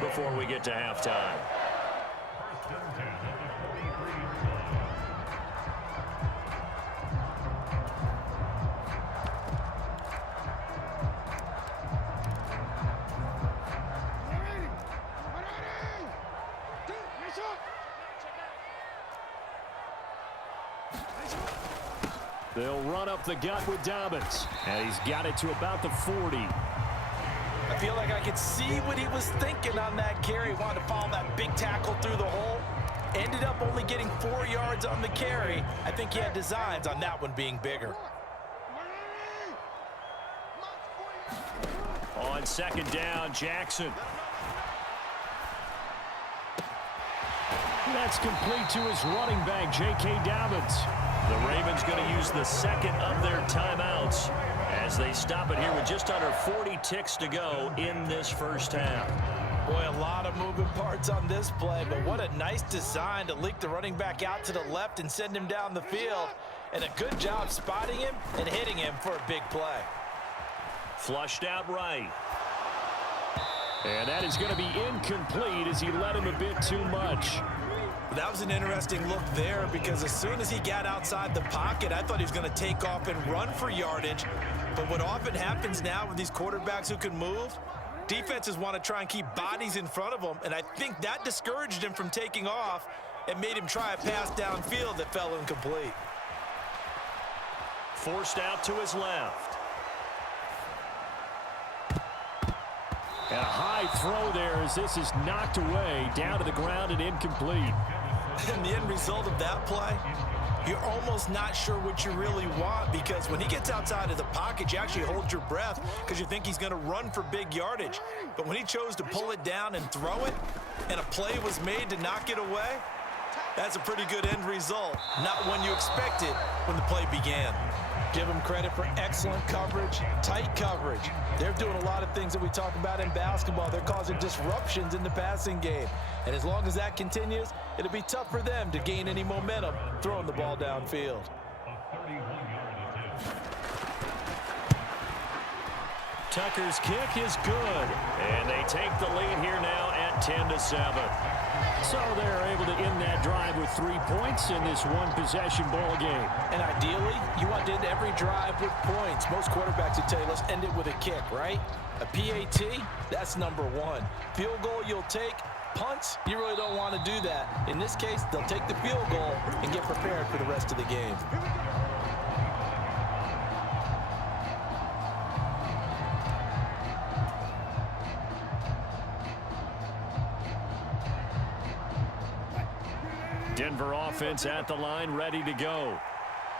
before we get to halftime. They'll run up the gut with Dobbins, and he's got it to about the 40. I feel like I could see what he was thinking on that carry. Wanted to follow that big tackle through the hole. Ended up only getting 4 yards on the carry. I think he had designs on that one being bigger. On second down, Jackson. That's complete to his running back, J.K. Dobbins. The Ravens going to use the second of their timeouts as they stop it here with just under 40 ticks to go in this first half. Boy, a lot of moving parts on this play, but what a nice design to leak the running back out to the left and send him down the field. And a good job spotting him and hitting him for a big play. Flushed out right. And that is going to be incomplete as he led him a bit too much. That was an interesting look there because as soon as he got outside the pocket, I thought he was going to take off and run for yardage. But what often happens now with these quarterbacks who can move, defenses want to try and keep bodies in front of them, and I think that discouraged him from taking off and made him try a pass downfield that fell incomplete. Forced out to his left. And a high throw there as this is knocked away, down to the ground and incomplete. And the end result of that play, you're almost not sure what you really want because when he gets outside of the pocket, you actually hold your breath because you think he's going to run for big yardage. But when he chose to pull it down and throw it, and a play was made to knock it away, that's a pretty good end result. Not one you expected when the play began. Give them credit for excellent coverage, tight coverage. They're doing a lot of things that we talk about in basketball. They're causing disruptions in the passing game. And as long as that continues, it'll be tough for them to gain any momentum throwing the ball downfield. Tucker's kick is good, and they take the lead here now at 10-7. So they're able to end that drive with 3 points in this one-possession ball game. And ideally, you want to end every drive with points. Most quarterbacks would tell you, let's end it with a kick, right? A PAT, that's number one. Field goal you'll take. Punts, you really don't want to do that. In this case, they'll take the field goal and get prepared for the rest of the game. Denver offense at the line, ready to go.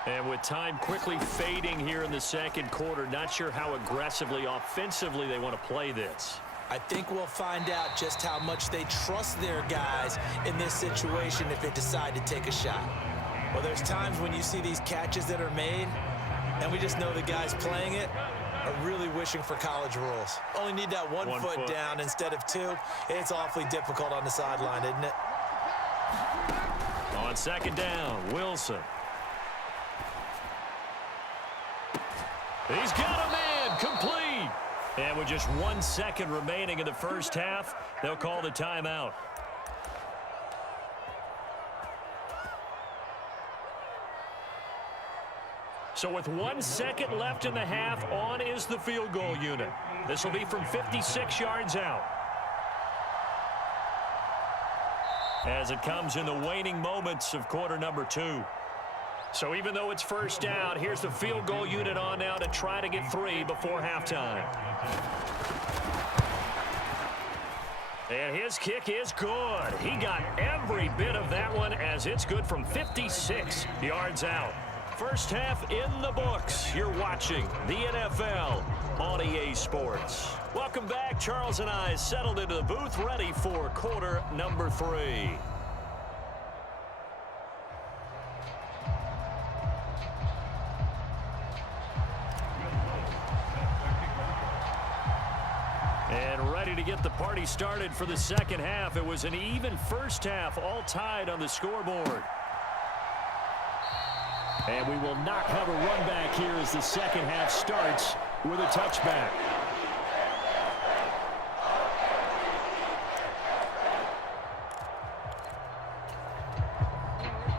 And with time quickly fading here in the second quarter, not sure how aggressively, offensively they want to play this. I think we'll find out just how much they trust their guys in this situation if they decide to take a shot. Well, there's times when you see these catches that are made, and we just know the guys playing it are really wishing for college rules. Only need that one foot down instead of two. It's awfully difficult on the sideline, isn't it? On second down, Wilson. He's got a man, complete. And with just 1 second remaining in the first half, they'll call the timeout. So with 1 second left in the half, on is the field goal unit. This will be from 56 yards out. As it comes in the waning moments of quarter number 2. So even though it's first down, here's the field goal unit on now to try to get 3 before halftime. And his kick is good. He got every bit of that one as it's good from 56 yards out. First half in the books. You're watching the NFL on EA Sports. Welcome back. Charles and I settled into the booth, ready for quarter number 3. And ready to get the party started for the second half. It was an even first half, all tied on the scoreboard. And we will not have a run back here as the second half starts with a touchback.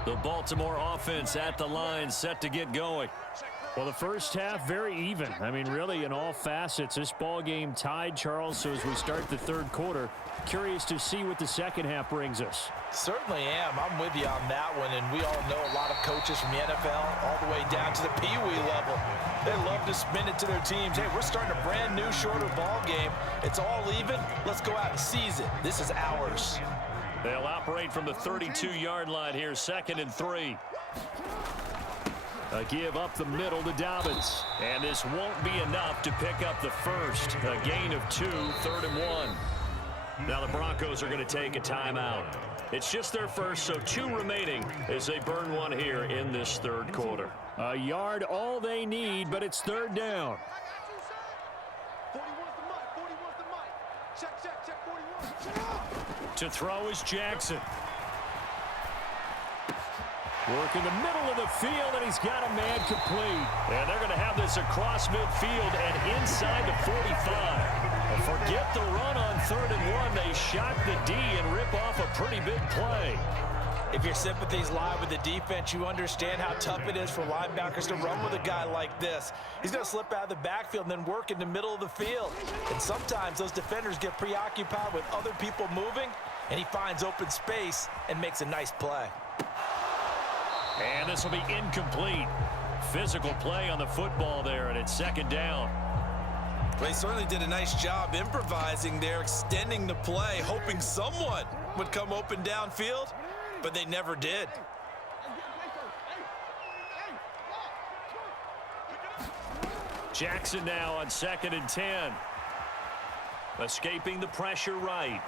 The Baltimore offense at the line, set to get going. Well, the first half, very even. I mean, really, in all facets, this ball game tied, Charles. So as we start the third quarter, curious to see what the second half brings us. Certainly am. I'm with you on that one, and we all know a lot of coaches from the NFL all the way down to the Pee-wee level. They love to spin it to their teams. Hey, we're starting a brand new, shorter ball game. It's all even. Let's go out and seize it. This is ours. They'll operate from the 32-yard line here, 2nd and 3. A give up the middle to Dobbins. And this won't be enough to pick up the first. A gain of 2, 3rd and 1. Now the Broncos are going to take a timeout. It's just their first, so 2 remaining as they burn one here in this third quarter. A yard all they need, but it's 3rd down. To throw is Jackson. Work in the middle of the field, and he's got a man complete. And they're going to have this across midfield and inside the 45. Forget the run on 3rd and 1. They shot the D and rip off a pretty big play. If your sympathies lie with the defense, you understand how tough it is for linebackers to run with a guy like this. He's going to slip out of the backfield and then work in the middle of the field. And sometimes those defenders get preoccupied with other people moving, and he finds open space and makes a nice play. And this will be incomplete. Physical play on the football there, and it's 2nd down. They certainly did a nice job improvising there, extending the play, hoping someone would come open downfield, but they never did. Jackson now on 2nd and 10. Escaping the pressure right.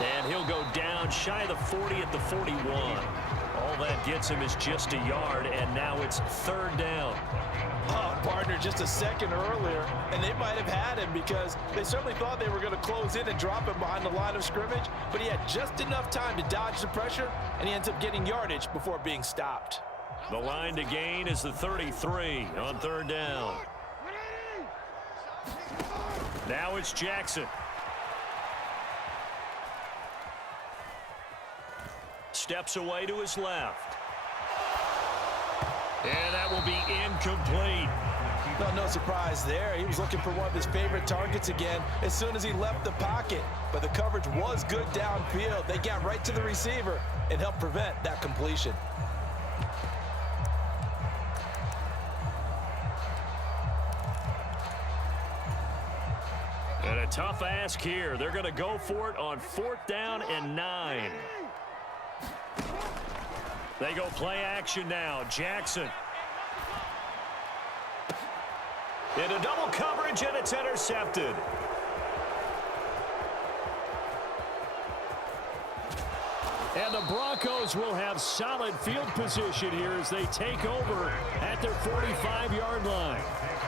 And he'll go down shy of the 40 at the 41. All that gets him is just a yard, and now it's 3rd down. Oh, partner, just a second earlier, and they might have had him because they certainly thought they were going to close in and drop him behind the line of scrimmage, but he had just enough time to dodge the pressure, and he ends up getting yardage before being stopped. The line to gain is the 33 on 3rd down. Now it's Jackson. Steps away to his left. And that will be incomplete. No surprise there. He was looking for one of his favorite targets again as soon as he left the pocket. But the coverage was good downfield. They got right to the receiver and helped prevent that completion. And a tough ask here. They're going to go for it on 4th down and 9. They go play action now. Jackson. Into double coverage, and it's intercepted. And the Broncos will have solid field position here as they take over at their 45-yard line.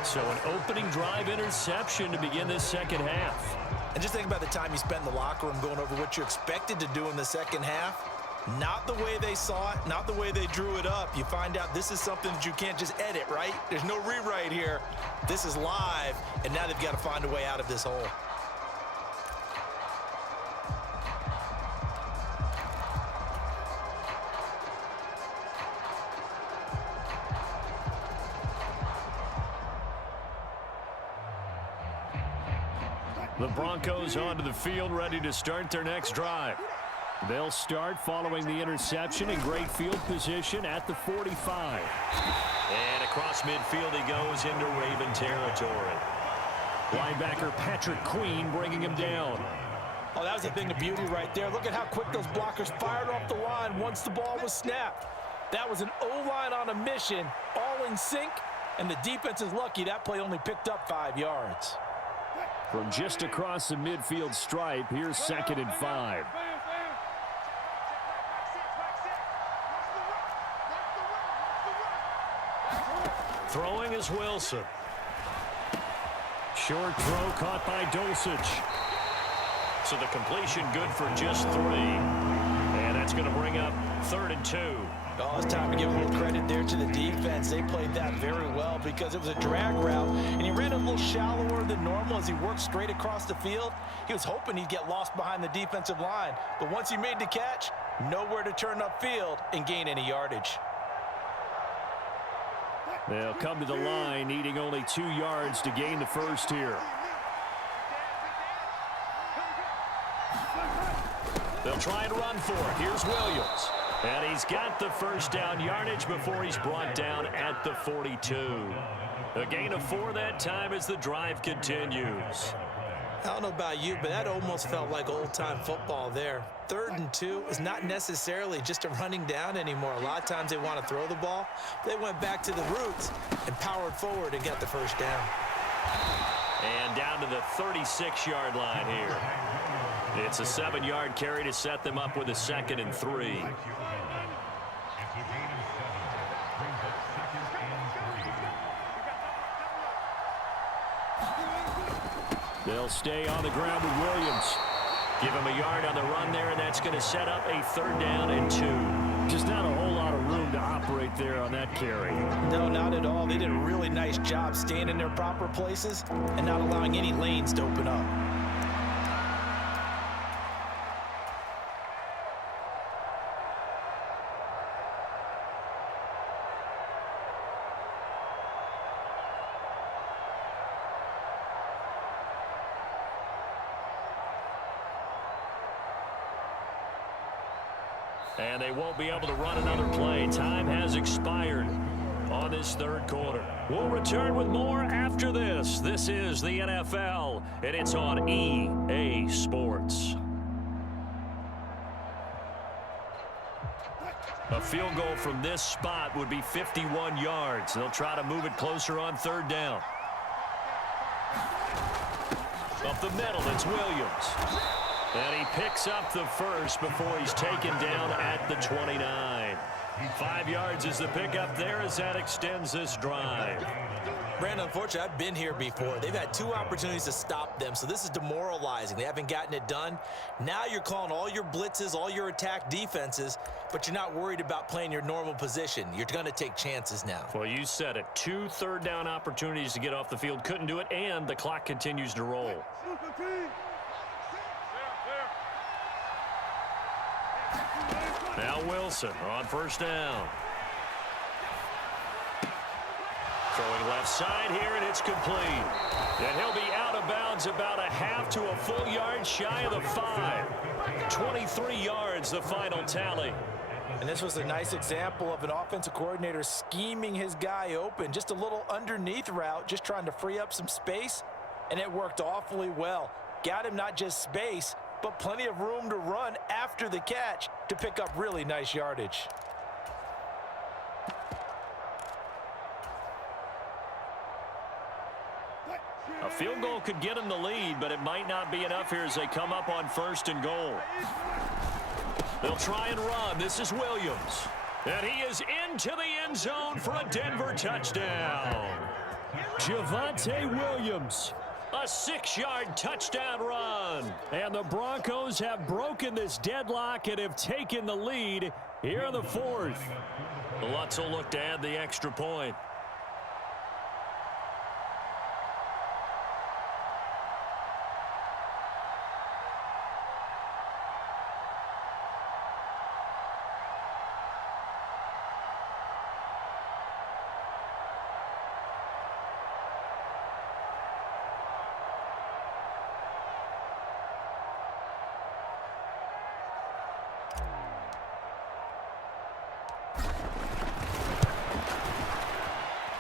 So an opening drive interception to begin this second half. And just think about the time you spent in the locker room going over what you expected to do in the second half. Not the way they saw it, not the way they drew it up. You find out this is something that you can't just edit, right? There's no rewrite here. This is live, and now they've got to find a way out of this hole. The Broncos onto the field, ready to start their next drive. They'll start following the interception in great field position at the 45. And across midfield he goes into Raven territory. Linebacker Patrick Queen bringing him down. Oh, that was a thing of beauty right there. Look at how quick those blockers fired off the line once the ball was snapped. That was an O-line on a mission, all in sync, and the defense is lucky that play only picked up 5 yards. From just across the midfield stripe, here's 2nd and 5. Throwing is Wilson. Short throw caught by Dulcich. So the completion good for just 3. And that's going to bring up 3rd and 2. Oh, it's time to give a little credit there to the defense. They played that very well because it was a drag route, and he ran a little shallower than normal as he worked straight across the field. He was hoping he'd get lost behind the defensive line, but once he made the catch, nowhere to turn upfield and gain any yardage. They'll come to the line needing only 2 yards to gain the first here. They'll try and run for it. Here's Williams. And he's got the first down yardage before he's brought down at the 42. A gain of 4 that time as the drive continues. I don't know about you, but that almost felt like old-time football there. 3rd and 2 is not necessarily just a running down anymore. A lot of times they want to throw the ball. They went back to the roots and powered forward and got the first down. And down to the 36-yard line here. It's a 7-yard carry to set them up with a 2nd and 3. They'll stay on the ground with Williams. Give him a yard on the run there, and that's going to set up a 3rd down and 2. Just not a whole lot of room to operate there on that carry. No, not at all. They did a really nice job staying in their proper places and not allowing any lanes to open up. And they won't be able to run another play. Time has expired on this 3rd quarter. We'll return with more after this. This is the NFL, and it's on EA Sports. A field goal from this spot would be 51 yards. They'll try to move it closer on 3rd down. Up the middle, it's Williams. And he picks up the first before he's taken down at the 29. 5 yards is the pickup there as that extends this drive. Brandon, unfortunately, I've been here before. They've had 2 opportunities to stop them, so this is demoralizing. They haven't gotten it done. Now you're calling all your blitzes, all your attack defenses, but you're not worried about playing your normal position. You're going to take chances now. Well, you said it. 2 3rd down opportunities to get off the field. Couldn't do it, and the clock continues to roll. Now Wilson on 1st down. Throwing left side here, and it's complete. And he'll be out of bounds about a half to a full yard shy of the 5. 23 yards, the final tally. And this was a nice example of an offensive coordinator scheming his guy open. Just a little underneath route, just trying to free up some space, and it worked awfully well. Got him not just space, but plenty of room to run after the catch to pick up really nice yardage. A field goal could get him the lead, but it might not be enough here as they come up on 1st and goal. They'll try and run. This is Williams. And he is into the end zone for a Denver touchdown. Javonte Williams. A 6-yard touchdown run. And the Broncos have broken this deadlock and have taken the lead here in the 4th. Lutz will look to add the extra point.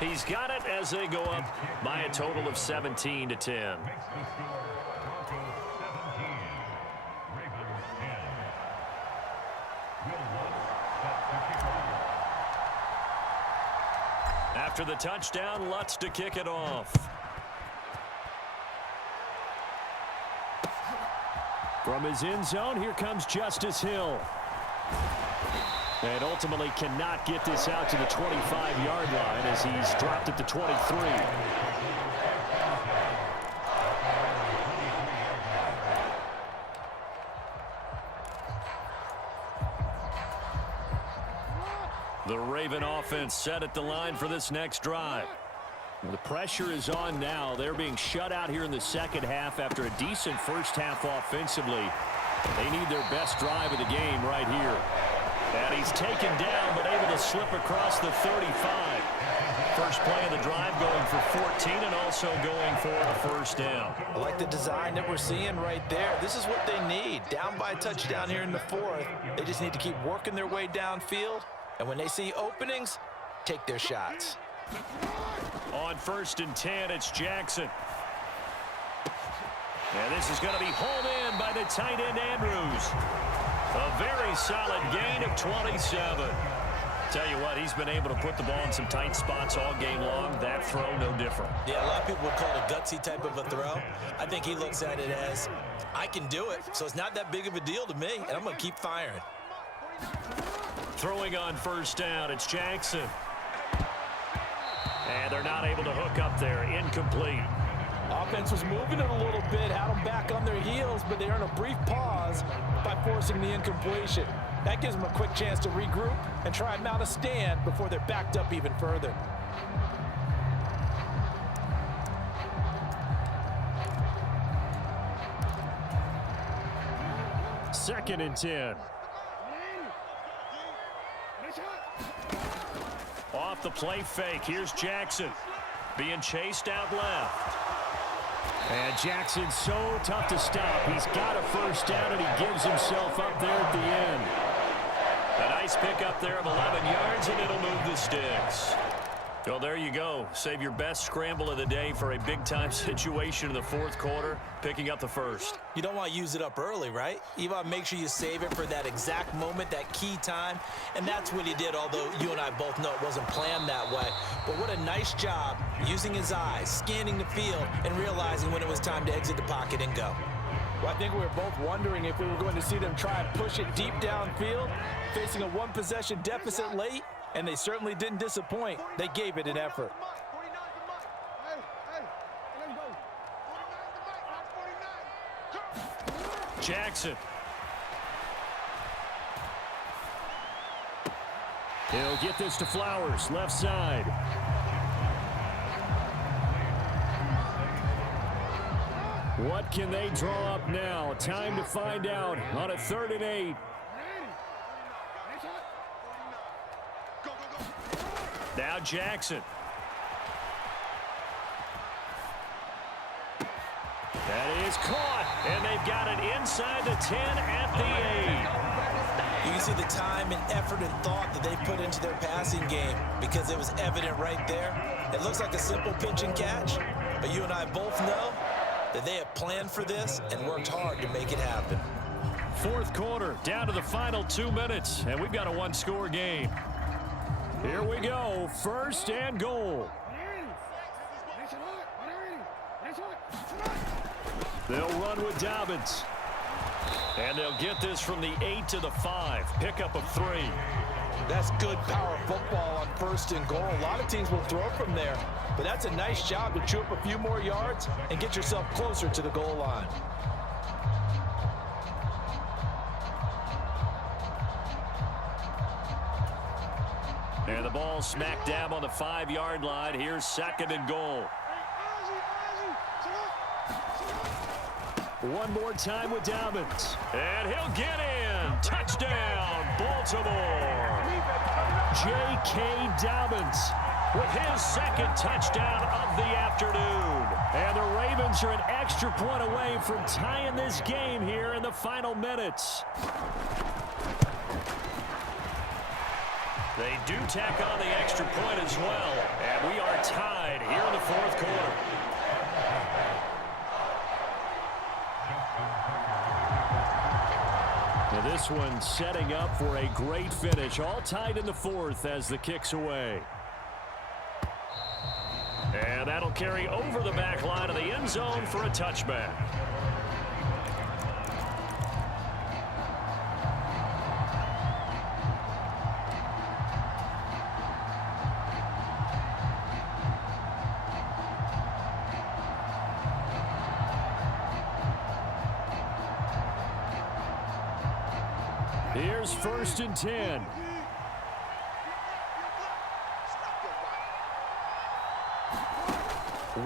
He's got it as they go up by a total of 17-10. After the touchdown, Lutz to kick it off. From his end zone, here comes Justice Hill. And ultimately cannot get this out to the 25-yard line as he's dropped at the 23. The Raven offense set at the line for this next drive. The pressure is on now. They're being shut out here in the second half after a decent first half offensively. They need their best drive of the game right here. And he's taken down but able to slip across the 35. First play of the drive going for 14 and also going for a first down. I like the design that we're seeing right there. This is what they need. Down by a touchdown here in the fourth. They just need to keep working their way downfield. And when they see openings, take their shots. On 1st and 10, it's Jackson. And this is going to be hauled in by the tight end Andrews. A very solid gain of 27. Tell you what, he's been able to put the ball in some tight spots all game long. That throw, no different. Yeah, a lot of people would call it a gutsy type of a throw. I think he looks at it as, I can do it, so it's not that big of a deal to me, and I'm going to keep firing. Throwing on 1st down, it's Jackson. And they're not able to hook up there. Incomplete. Offense was moving it a little bit, had them back on their heels, but they earn a brief pause by forcing the incompletion. That gives them a quick chance to regroup and try and mount a stand before they're backed up even further. Second and 10. Off the play fake, here's Jackson. Being chased out left. And Jackson's so tough to stop. He's got a first down, and he gives himself up there at the end. A nice pickup there of 11 yards, and it'll move the sticks. Well, there you go. Save your best scramble of the day for a big-time situation in the fourth quarter, picking up the first. You don't want to use it up early, right? You want to make sure you save it for that exact moment, that key time, and that's what he did, although you and I both know it wasn't planned that way. But what a nice job using his eyes, scanning the field, and realizing when it was time to exit the pocket and go. Well, I think we were both wondering if we were going to see them try and push it deep downfield, facing a one-possession deficit late, and they certainly didn't disappoint. They gave it an effort. Jackson. He'll get this to Flowers, left side. What can they draw up now? Time to find out on a 3rd and 8. Now Jackson. That is caught, and they've got it inside the 10 at the 8. You can see the time and effort and thought that they put into their passing game because it was evident right there. It looks like a simple pitch and catch, but you and I both know that they have planned for this and worked hard to make it happen. Fourth quarter, down to the final 2 minutes, and we've got a one-score game. Here we go, 1st and goal. They'll run with Dobbins. And they'll get this from the 8 to the 5. Pickup of 3. That's good power football on 1st and goal. A lot of teams will throw from there, but that's a nice job to chew up a few more yards and get yourself closer to the goal line. And the ball smack dab on the 5-yard line. Here's 2nd and goal. One more time with Dobbins. And he'll get in. Touchdown, Baltimore. J.K. Dobbins with his 2nd touchdown of the afternoon. And the Ravens are an extra point away from tying this game here in the final minutes. They do tack on the extra point as well. And we are tied here in the fourth quarter. Now this one setting up for a great finish. All tied in the fourth as the kick's away. And that'll carry over the back line of the end zone for a touchback. Here's 1st and 10.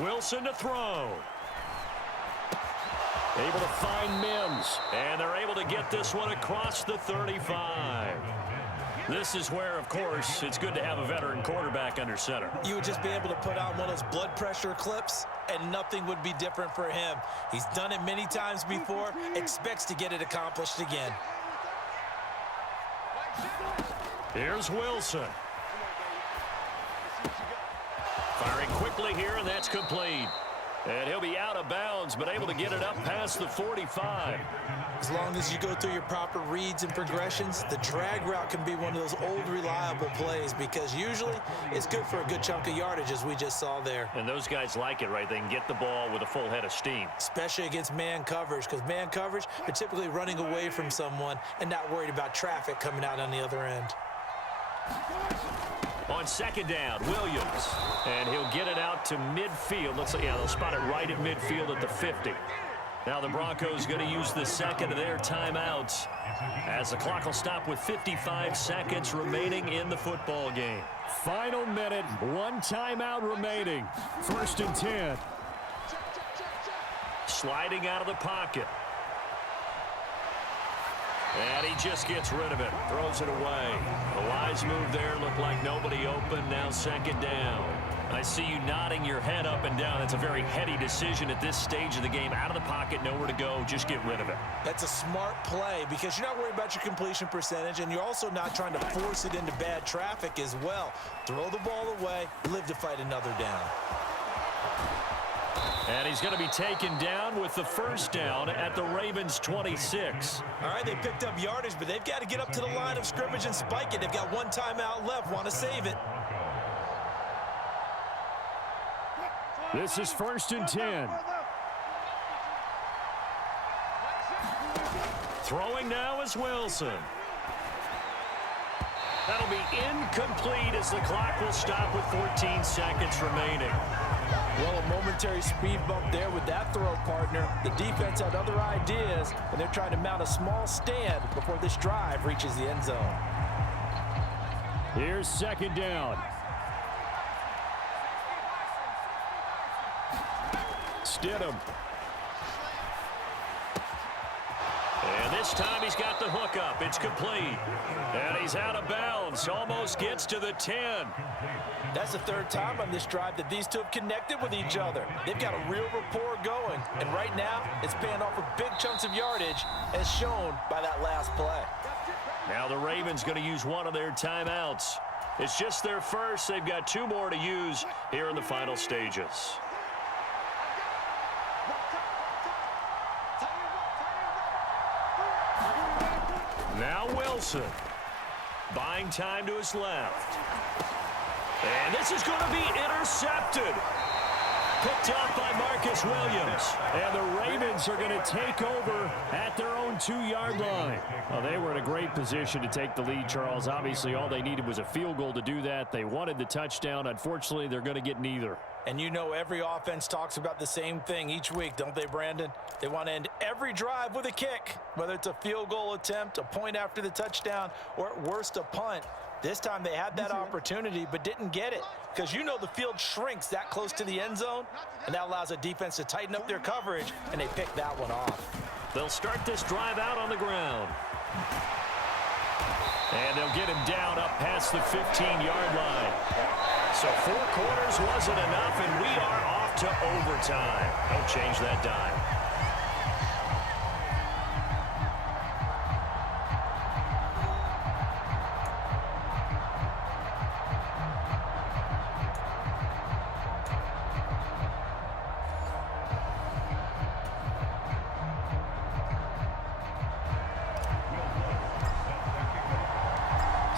Wilson to throw. Able to find Mims. And they're able to get this one across the 35. This is where, of course, it's good to have a veteran quarterback under center. You would just be able to put on one of those blood pressure clips, and nothing would be different for him. He's done it many times before, expects to get it accomplished again. Here's Wilson. Firing quickly here, and that's complete. And he'll be out of bounds, but able to get it up past the 45. As long as you go through your proper reads and progressions, the drag route can be one of those old reliable plays because usually it's good for a good chunk of yardage, as we just saw there. And those guys like it, right? They can get the ball with a full head of steam. Especially against man coverage, because man coverage, they're typically running away from someone and not worried about traffic coming out on the other end. On second down, Williams. And he'll get it out to midfield. Looks like, yeah, they'll spot it right at midfield at the 50. Now the Broncos going to use the second of their timeouts as the clock will stop with 55 seconds remaining in the football game. Final minute, one timeout remaining. 1st and 10. Sliding out of the pocket. And he just gets rid of it. Throws it away. A wise move there. Looked like nobody open. Now 2nd down. I see you nodding your head up and down. That's a very heady decision at this stage of the game. Out of the pocket, nowhere to go. Just get rid of it. That's a smart play because you're not worried about your completion percentage, and you're also not trying to force it into bad traffic as well. Throw the ball away. Live to fight another down. And he's going to be taken down with the 1st down at the Ravens' 26. All right, they picked up yardage, but they've got to get up to the line of scrimmage and spike it. They've got one timeout left. Want to save it. This is 1st and 10. Throwing now is Wilson. That'll be incomplete as the clock will stop with 14 seconds remaining. Well, a momentary speed bump there with that throw, partner. The defense had other ideas, and they're trying to mount a small stand before this drive reaches the end zone. Here's 2nd down. Stidham. And this time he's got the hook up. It's complete. And he's out of bounds. Almost gets to the 10. That's the 3rd time on this drive that these two have connected with each other. They've got a real rapport going. And right now, it's paying off with big chunks of yardage, as shown by that last play. Now the Ravens going to use one of their timeouts. It's just their first. They've got 2 more to use here in the final stages. Now Wilson. Buying time to his left. And this is going to be intercepted. Picked off by Marcus Williams. And the Ravens are going to take over at their own 2-yard line. Well, they were in a great position to take the lead, Charles. Obviously, all they needed was a field goal to do that. They wanted the touchdown. Unfortunately, they're going to get neither. And you know every offense talks about the same thing each week, don't they, Brandon? They want to end every drive with a kick, whether it's a field goal attempt, a point after the touchdown, or at worst a punt. This time they had that opportunity but didn't get it because you know the field shrinks that close to the end zone, and that allows a defense to tighten up their coverage, and they pick that one off. They'll start this drive out on the ground. And they'll get him down up past the 15-yard line. So 4 quarters wasn't enough, and we are off to overtime. Don't change that dime.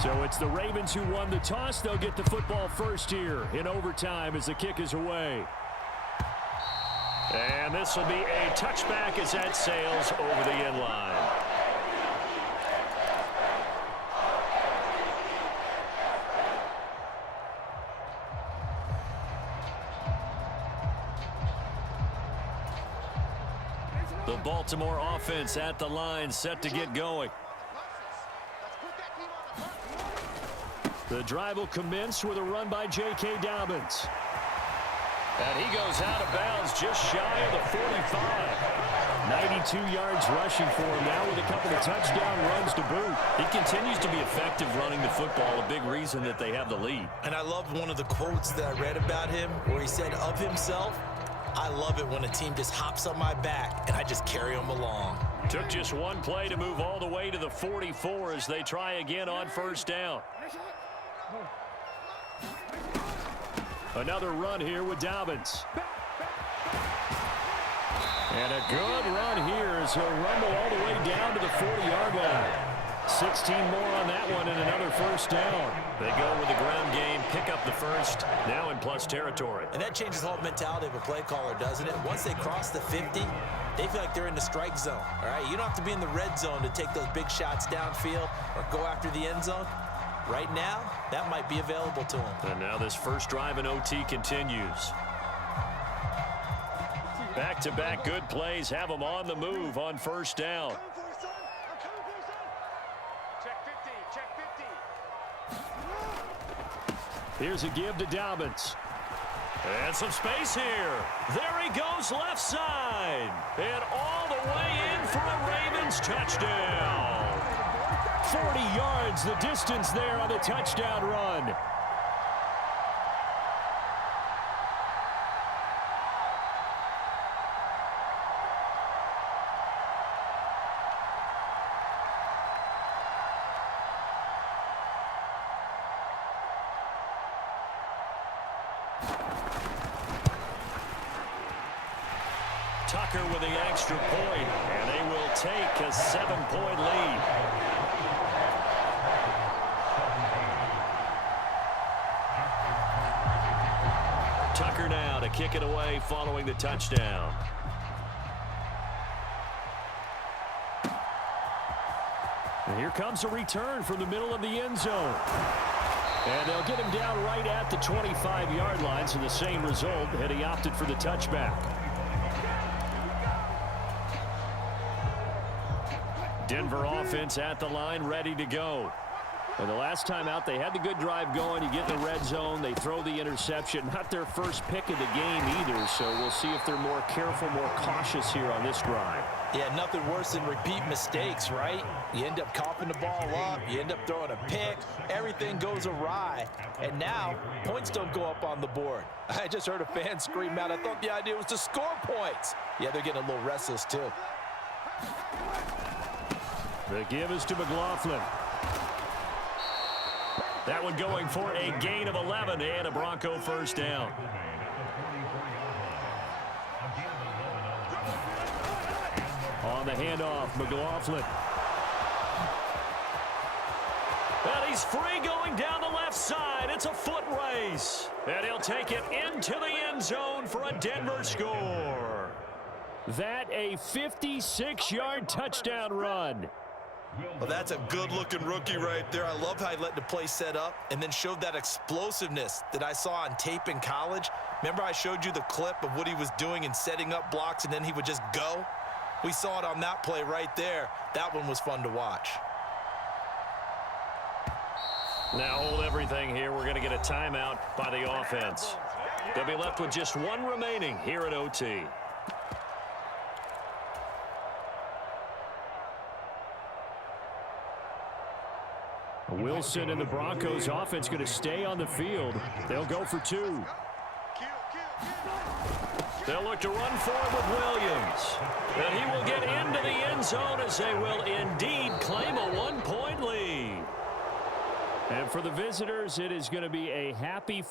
So it's the Ravens who won the toss. They'll get the football first here in overtime as the kick is away. And this will be a touchback as that sails over the end line. The Baltimore offense at the line, set to get going. The drive will commence with a run by J.K. Dobbins. And he goes out of bounds just shy of the 45. 92 yards rushing for him now with a couple of touchdown runs to boot. He continues to be effective running the football, a big reason that they have the lead. And I love one of the quotes that I read about him where he said of himself, "I love it when a team just hops on my back and I just carry them along." Took just one play to move all the way to the 44 as they try again on first down. Another run here with Dobbins. And a good run here as he'll rumble all the way down to the 40-yard line. 16 more on that one and another first down. They go with the ground game, pick up the first, now in plus territory. And that changes the whole mentality of a play caller, doesn't it? Once they cross the 50, they feel like they're in the strike zone, all right? You don't have to be in the red zone to take those big shots downfield or go after the end zone. Right now, that might be available to them. And now this first drive in OT continues. Back-to-back good plays have them on the move on first down. Here's a give to Dobbins. And some space here. There he goes left side. And all the way in for a Ravens touchdown. 40 yards the distance there on the touchdown run. Tucker with the extra point, and they will take a 7-point lead. Tucker now to kick it away following the touchdown. And here comes a return from the middle of the end zone. And they'll get him down right at the 25-yard line, so the same result had he opted for the touchback. Denver offense at the line, ready to go. And the last time out, they had the good drive going. You get in the red zone, they throw the interception. Not their first pick of the game either, so we'll see if they're more careful, more cautious here on this drive. Yeah, nothing worse than repeat mistakes, right? You end up coughing the ball up, you end up throwing a pick, everything goes awry, and now points don't go up on the board. I just heard a fan scream out, I thought the idea was to score points. Yeah, they're getting a little restless too. The give is to McLaughlin. That one going for a gain of 11 and a Bronco first down. On the handoff, McLaughlin. And he's free going down the left side. It's a foot race. And he'll take it into the end zone for a Denver score. That a 56-yard touchdown run. Well, that's a good-looking rookie right there. I love how he let the play set up and then showed that explosiveness that I saw on tape in college. Remember I showed you the clip of what he was doing and setting up blocks, and then he would just go? We saw it on that play right there. That one was fun to watch. Now hold everything here. We're going to get a timeout by the offense. They'll be left with just one remaining here at OT. Wilson and the Broncos offense going to stay on the field. They'll go for two. They'll look to run forward with Williams. And he will get into the end zone as they will indeed claim a 1-point lead. And for the visitors, it is going to be a happy